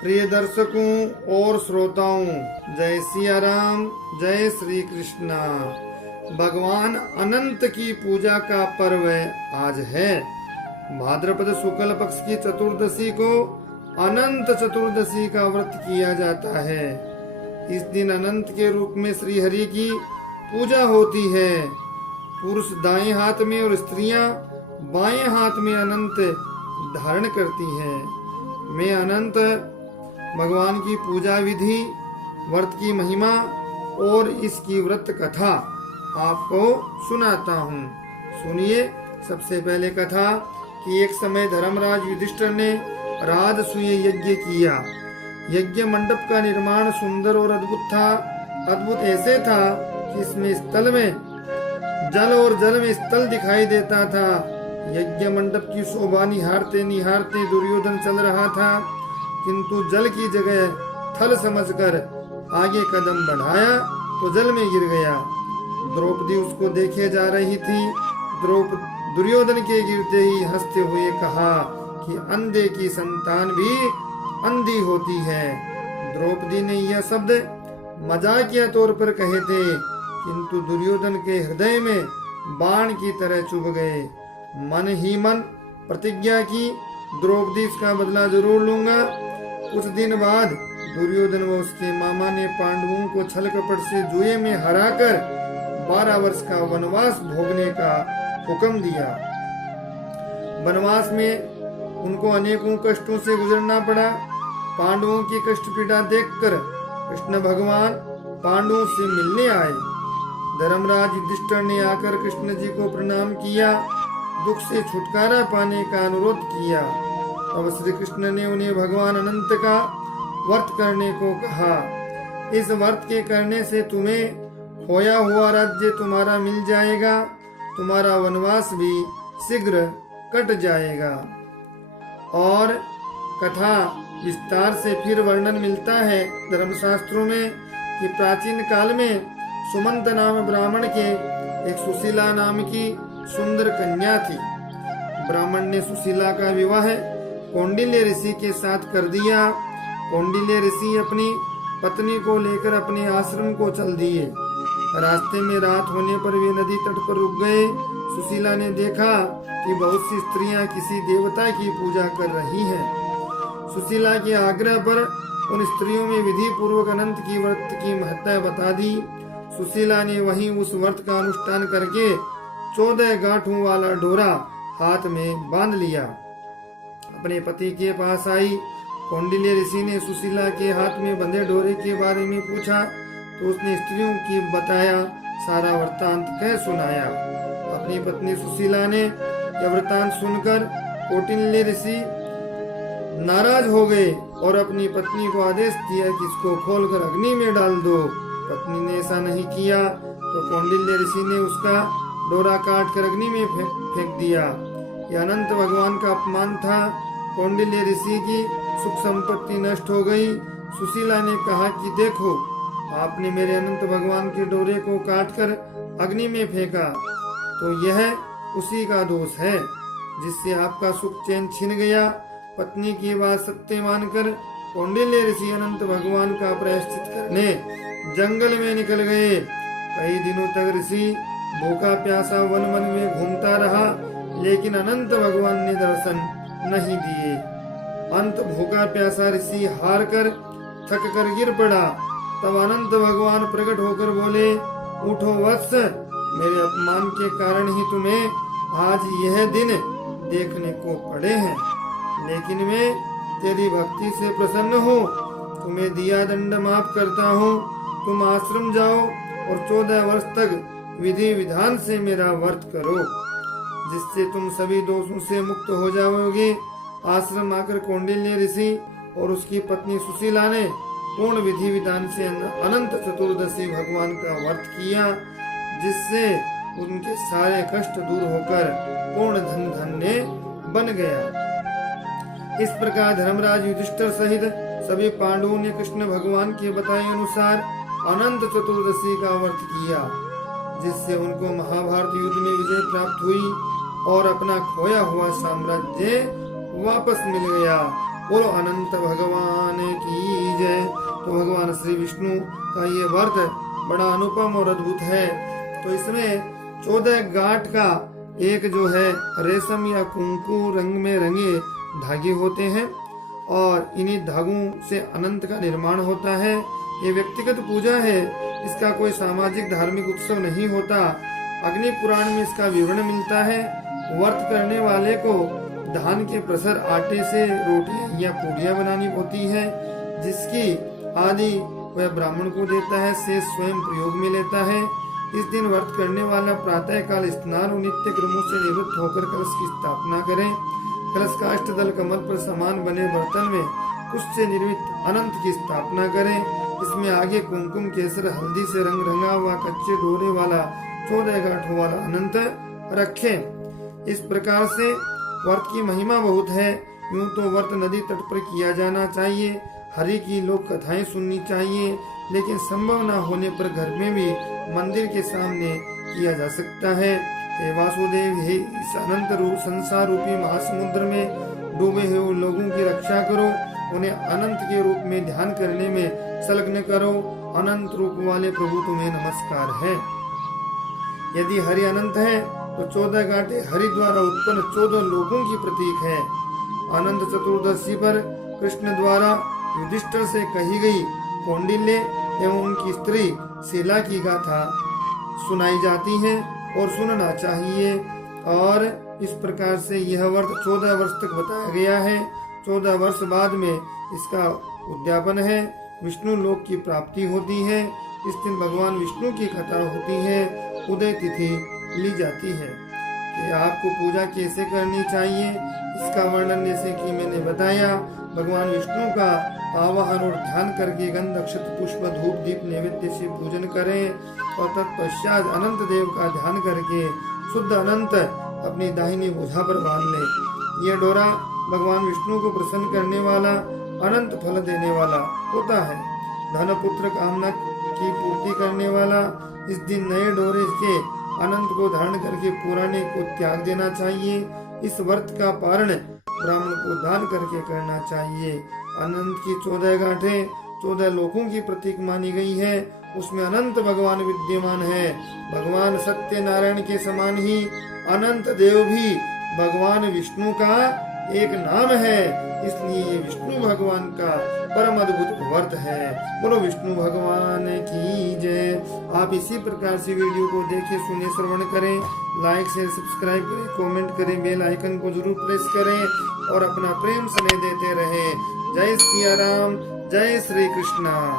प्रिय दर्शकों और श्रोताओं, जय सिया राम, जय श्री कृष्णा। भगवान अनंत की पूजा का पर्व आज है। भाद्रपद शुक्ल पक्ष की चतुर्दशी को अनंत चतुर्दशी का व्रत किया जाता है। इस दिन अनंत के रूप में श्री हरि की पूजा होती है। पुरुष दाएं हाथ में और स्त्रियां बाएं हाथ में अनंत धारण करती हैं। मैं अनंत भगवान की पूजा विधि, व्रत की महिमा और इसकी व्रत कथा आपको सुनाता हूँ। सुनिए। सबसे पहले कथा कि एक समय धर्मराज युधिष्ठिर ने राजसूय यज्ञ किया। यज्ञ मंडप का निर्माण सुंदर और अद्भुत था। अद्भुत ऐसे था कि इसमें स्थल में जल और जल में स्थल दिखाई देता था। यज्ञ मंडप की शोभा निहारते निहारते दुर्योधन चल रहा था, किंतु जल की जगह थल समझकर आगे कदम बढ़ाया तो जल में गिर गया। द्रौपदी उसको देखे जा रही थी। दुर्योधन के गिरते ही हंसते हुए कहा कि अंधे की संतान भी अंधी होती है। द्रौपदी ने यह शब्द मजाकिया तौर पर कहे थे, किंतु दुर्योधन के हृदय में बाण की तरह चुभ गए। मन ही मन प्रतिज्ञा की, द्रौपदी इसका बदला जरूर लूंगा। कुछ दिन बाद दुर्योधन व उसके मामा ने पांडवों को छल कपट से जुए में हराकर 12 वर्ष का वनवास भोगने का हुक्म दिया। वनवास में उनको अनेकों कष्टों से गुजरना पड़ा। पांडवों की कष्ट पीड़ा देखकर कृष्ण भगवान पांडवों से मिलने आए। धर्मराज युधिष्ठिर ने आकर कृष्ण जी को प्रणाम किया, दुख से छुटकारा पाने का अनुरोध किया। तब श्री कृष्ण ने उन्हें भगवान अनंत का व्रत करने को कहा। इस व्रत के करने से तुम्हें खोया हुआ राज्य तुम्हारा मिल जाएगा, तुम्हारा वनवास भी शीघ्र कट जाएगा। और कथा विस्तार से फिर वर्णन मिलता है धर्मशास्त्रों में कि प्राचीन काल में सुमंत नाम ब्राह्मण के एक सुशीला नाम की सुंदर कन्या थी। ब्राह्मण ने सुशीला का विवाह कौंडिल्य ऋषि के साथ कर दिया। कौंडिल्य ऋषि अपनी पत्नी को लेकर अपने आश्रम को चल दिए। रास्ते में रात होने पर वे नदी तट पर रुक गए। सुशीला ने देखा कि बहुत सी स्त्रियां किसी देवता की पूजा कर रही हैं। सुशीला के आग्रह पर उन स्त्रियों में विधि पूर्वक अनंत की व्रत की महत्ता बता दी। सुशीला ने वहीं उस व्रत का अनुष्ठान करके 14 गांठों वाला डोरा हाथ में बांध लिया। अपने पति के पास आई। कौंडिल्य ऋषि ने सुशीला के हाथ में बंधे डोरे के बारे में पूछा तो उसने स्त्रियों की बताया सारा वृत्तांत कह सुनाया। अपनी पत्नी सुशीला ने यह वृत्तांत सुनकर कौटिल्य ऋषि नाराज हो गए और अपनी पत्नी को आदेश दिया कि इसको खोलकर अग्नि में डाल दो। पत्नी ने ऐसा नहीं किया तो कौंडिल्य ऋषि ने उसका डोरा काट कर अग्नि में फेंक दिया। यह अनंत भगवान का अपमान था। कौंडिल्य ऋषि की सुख संपत्ति नष्ट हो गई। सुशीला ने कहा कि देखो, आपने मेरे अनंत भगवान के डोरे को काटकर अग्नि में फेंका, तो यह उसी का दोष है जिससे आपका सुख चैन छिन गया। पत्नी की बात सत्य मानकर कौंडिल्य ऋषि अनंत भगवान का प्रायश्चित करने जंगल में निकल गए। कई दिनों तक ऋषि भूखा प्यासा वन वन में घूमता रहा, लेकिन अनंत भगवान ने दर्शन नहीं दिए। अंत भूखा प्यासा ऋषि हार कर थक कर गिर पड़ा। तब अनंत भगवान प्रकट होकर बोले, उठो वत्स, मेरे अपमान के कारण ही तुम्हें आज यह दिन देखने को पड़े हैं, लेकिन मैं तेरी भक्ति से प्रसन्न हूँ। तुम्हें दिया दंड माफ करता हूँ। तुम आश्रम जाओ और 14 वर्ष तक विधि विधान से मेरा व्रत करो, जिससे तुम सभी दोषों से मुक्त हो जाओगे। आश्रम आकर कौंडिल्य ऋषि और उसकी पत्नी सुशीला ने पूर्ण विधि विधान से अनंत चतुर्दशी भगवान का व्रत किया, जिससे उनके सारे कष्ट दूर होकर पूर्ण धन धन्य बन गया। इस प्रकार धर्मराज युधिष्ठिर सहित सभी पांडवों ने कृष्ण भगवान के बताए अनुसार अनंत चतुर्दशी का व्रत किया, जिससे उनको महाभारत युद्ध में विजय प्राप्त हुई और अपना खोया हुआ साम्राज्य वापस मिल गया। बोलो अनंत भगवान की जय। तो भगवान श्री विष्णु का ये व्रत बड़ा अनुपम और अद्भुत है। तो इसमें 14 गांठ का एक जो है रेशम या कुंकू रंग में रंगे धागे होते हैं और इन्हीं धागों से अनंत का निर्माण होता है। ये व्यक्तिगत पूजा है, इसका कोई सामाजिक धार्मिक उत्सव नहीं होता। अग्नि पुराण में इसका विवरण मिलता है। व्रत करने वाले को धान के प्रसर आटे से रोटियां या पूड़ियां बनानी होती है, जिसकी आदि वह ब्राह्मण को देता है, से स्वयं प्रयोग में लेता है। इस दिन व्रत करने वाला प्रातः काल स्नान और नित्य कर्मों से निवृत्त होकर कलश की स्थापना करें। कलश का अष्टदल कमल पर समान बने बर्तन में कुश से निर्मित अनंत की स्थापना करें। इसमें आगे कुमकुम केसर हल्दी से रंग रंगा हुआ कच्चे डोरे वाला 14 गांठों वाला अनंत रखें। इस प्रकार से व्रत की महिमा बहुत है। यूं तो व्रत नदी तट पर किया जाना चाहिए, हरि की लोक कथाएं सुननी चाहिए, लेकिन संभव न होने पर घर में भी मंदिर के सामने किया जा सकता है। हे वासुदेव, हे इस अनंत रूप संसार रूपी महासमुद्र में डूबे हुए लोगों की रक्षा करो, उन्हें अनंत के रूप में ध्यान करने में संलग्न करो। अनंत रूप वाले प्रभु तुम्हें नमस्कार है। यदि हरि अनंत है तो 14 गांठें हरि द्वारा उत्पन्न 14 लोगों की प्रतीक है। अनंत चतुर्दशी पर कृष्ण द्वारा युधिष्ठिर से कही गई कौंडिल्य एवं उनकी स्त्री शीला की गाथा सुनाई जाती है और सुनना चाहिए। और इस प्रकार से यह व्रत 14 वर्ष तक बताया गया है। 14 वर्ष बाद में इसका उद्यापन है, विष्णु लोक की प्राप्ति होती है। इस दिन भगवान विष्णु की कथा होती है, उदय तिथि ली जाती है। कि आपको पूजा कैसे करनी चाहिए इसका वर्णन जैसे कि मैंने बताया। भगवान विष्णु का आवाहन और ध्यान करके गंध अक्षत पुष्प धूप दीप नैवेद्य से पूजन करें और तत्पश्चात अनंत देव का ध्यान करके शुद्ध अनंत अपनी दाहिनी भुजा पर बांध ले। यह डोरा भगवान विष्णु को प्रसन्न करने वाला, अनंत फल देने वाला होता है, धन पुत्र कामना की पूर्ति करने वाला। इस दिन नए डोरे के अनंत को धारण करके पुराने को त्याग देना चाहिए। इस व्रत का पारण ब्राह्मण को दान करके करना चाहिए। अनंत की 14 गांठें 14 लोकों की प्रतीक मानी गई है। उसमें अनंत भगवान विद्यमान है। भगवान सत्य नारायण के समान ही अनंत देव भी भगवान विष्णु का एक नाम है, इसलिए ये विष्णु भगवान का परम अद्भुत व्रत है। बोलो विष्णु भगवान की जय। आप इसी प्रकार से वीडियो को देखें, सुने, श्रवण करें, लाइक शेयर सब्सक्राइब करें, कमेंट करें, बेल आइकन को जरूर प्रेस करें और अपना प्रेम स्नेह देते रहें। जय सिया राम, जय श्री कृष्णा।